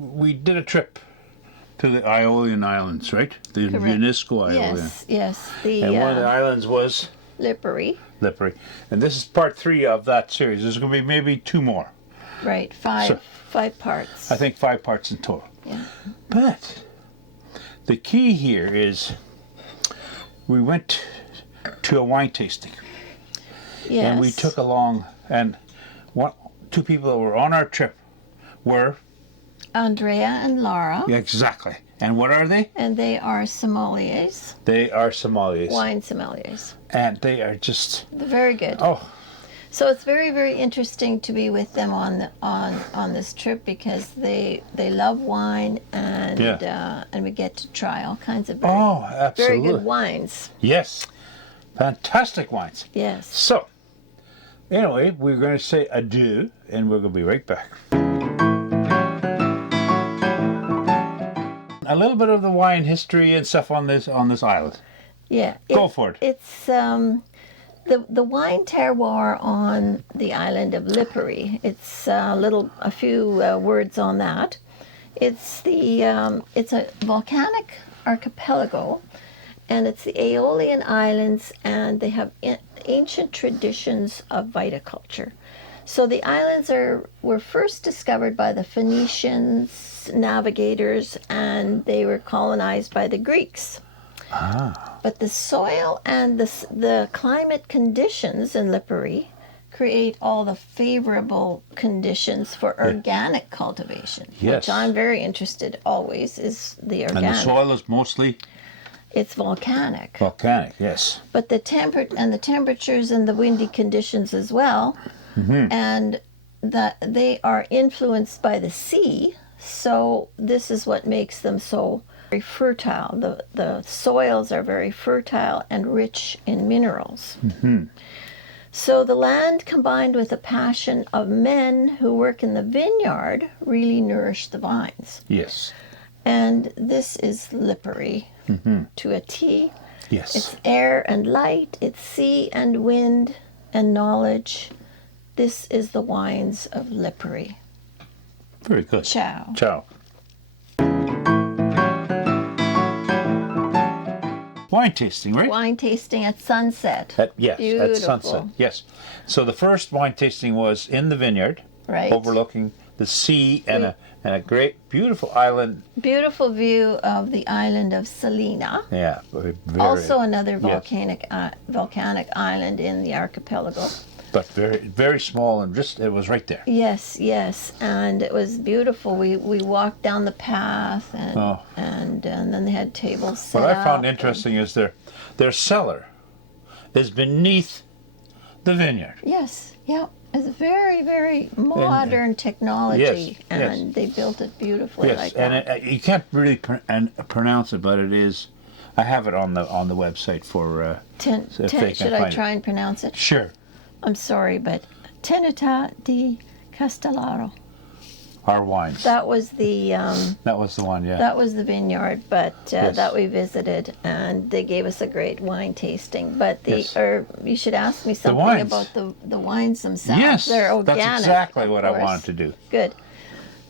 we did a trip to the Aeolian Islands, right? The Correct. UNESCO Aeolian. Yes. And one of the islands was Lipari. Lipari. And this is part 3 of that series. There's going to be maybe 2 more. Right, five parts. I think 5 parts in total. Yeah. But the key here is we went to a wine tasting. Yes. And we took along, and 2 people that were on our trip were Andrea and Laura. Yeah, exactly. And what are they? And they are sommeliers. They are sommeliers. Wine sommeliers. And they are just... They're very good. Oh. So it's very, very interesting to be with them on this trip because they love wine and we get to try all kinds of very good wines. Yes. Fantastic wines. Yes. So, anyway, we're going to say adieu and we're going to be right back. A little bit of the wine history and stuff on this island. Yeah. Go for it. It's the wine terroir on the island of Lipari. It's a few words on that. It's a volcanic archipelago, and it's the Aeolian Islands, and they have ancient traditions of viticulture. So the islands were first discovered by the Phoenicians, navigators, and they were colonized by the Greeks. But the soil and the climate conditions in Lipari create all the favorable conditions for organic cultivation, which I'm very interested always is the organic. And the soil is mostly? It's volcanic. Volcanic, yes. But the temperatures and the windy conditions as well, and that they are influenced by the sea. So this is what makes them so very fertile. The soils are very fertile and rich in minerals. So the land combined with the passion of men who work in the vineyard really nourish the vines. Yes. And this is Lipari to a T. Yes. It's air and light, it's sea and wind and knowledge. This is the wines of Lipari. Very good. Ciao. Ciao. Wine tasting, right? Wine tasting at sunset. Yes, Beautiful. at sunset. Yes. So the first wine tasting was in the vineyard, right, overlooking the sea and a great, beautiful island. Beautiful view of the island of Salina. Yeah, also another volcanic island in the archipelago. But very, very small, and it was right there. Yes, and it was beautiful. We walked down the path, and then they had tables set up. What I found interesting is their cellar is beneath the vineyard. Yes, yeah. It's very, very modern technology, and they built it beautifully like that. And you can't really pronounce it, but it is. I have it on the website for. Should I try and pronounce it? Sure. I'm sorry, but Tenuta di Castellaro. Our wines. That was the. That was the one, yeah. That was the vineyard, but that we visited, and they gave us a great wine tasting. But you should ask me something about the wines themselves. Yes, they're organic. That's exactly what I wanted to do. Good.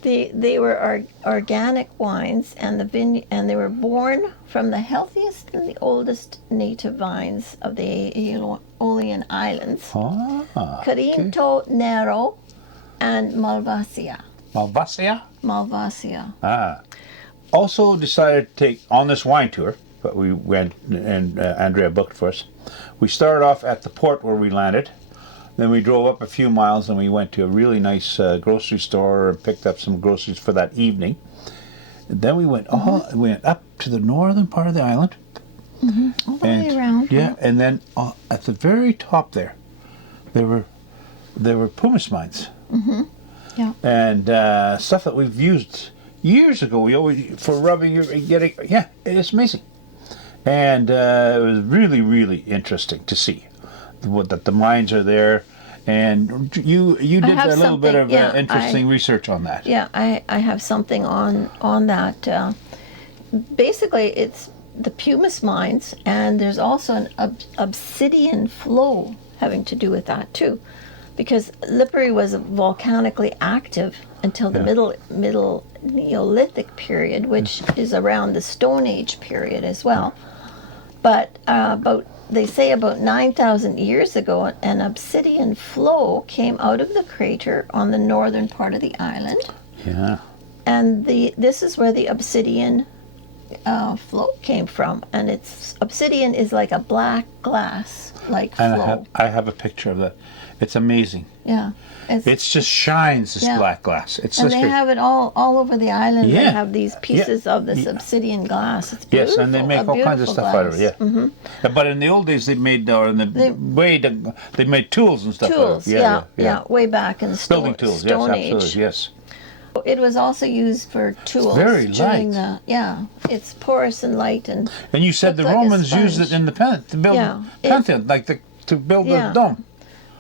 They were organic wines, and they were born from the healthiest and the oldest native vines of the Aeolian Islands. Carinto Nero and Malvasia. Malvasia. Also decided to take on this wine tour, but we went and Andrea booked for us. We started off at the port where we landed. Then we drove up a few miles and we went to a really nice grocery store and picked up some groceries for that evening. And then we went up to the northern part of the island. All the way around. Yeah, and then at the very top there were pumice mines. Yeah. And stuff that we've used years ago. We always for rubbing it's amazing. And it was really, really interesting to see that the mines are there. And you did a little bit of interesting research on that. Yeah, I have something on that. Basically, it's the pumice mines, and there's also an obsidian flow having to do with that too, because Lipari was a volcanically active until the middle Neolithic period, which is around the Stone Age period as well. But they say about 9,000 years ago, an obsidian flow came out of the crater on the northern part of the island, Yeah. and this is where the obsidian flow came from. And obsidian is like a black glass like flow. And I have a picture of that. It's amazing. Yeah. It just shines, this black glass. It's And just they great. have it all over the island. They Yeah. have these pieces of this obsidian glass. It's beautiful. Yes, and they make all kinds of stuff out of it. Yeah. Mm-hmm. But in the old days, they made they made tools and stuff. Tools, out of it. yeah, way back in the Building tools. Stone Yes, Age. absolutely. Yes. It was also used for tools. very during light. It's porous and light, and And you said the looked like a Romans used it sponge. in the to build the Pantheon, to build the dome.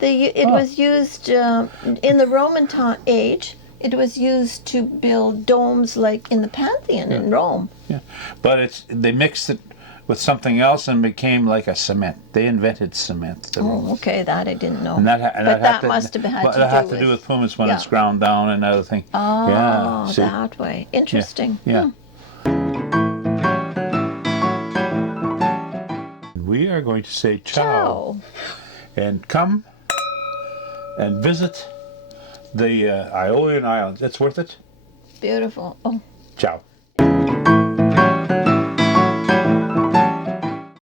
It was used in the Roman age. It was used to build domes like in the Pantheon in Rome. Yeah, but they mixed it with something else and became like a cement. They invented cement. The Oh, Romans. okay, that I didn't know. And that must have had to do with pumice when it's ground down and other thing. Oh, yeah, see? that way. Interesting. Yeah. We are going to say ciao. And come and visit the Aeolian Islands. It's worth it. Beautiful. Oh. Ciao.